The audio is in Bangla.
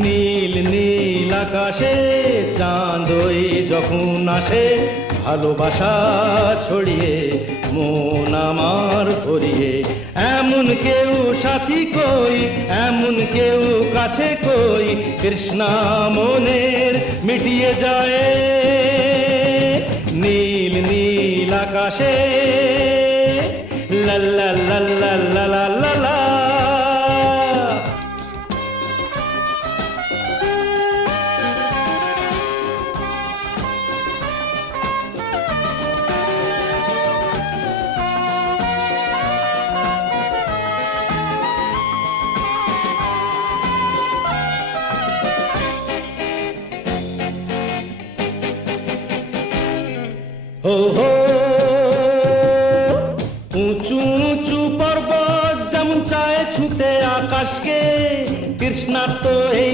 নীল নীল আকাশে চাঁদই যখন আসে, ভালোবাসা ছড়িয়ে মন আমার ভরিয়ে। এমন কেউ সাথী কই, এমন কেউ কাছে কই, তৃষ্ণা মনের মিটিয়ে যায়। নীল নীল আকাশে লা লা লা লা লা লা লা লা। হো হো উঁচু উঁচু পর্বত যেমন চায় ছুঁতে আকাশকে, তৃষ্ণার্ত এই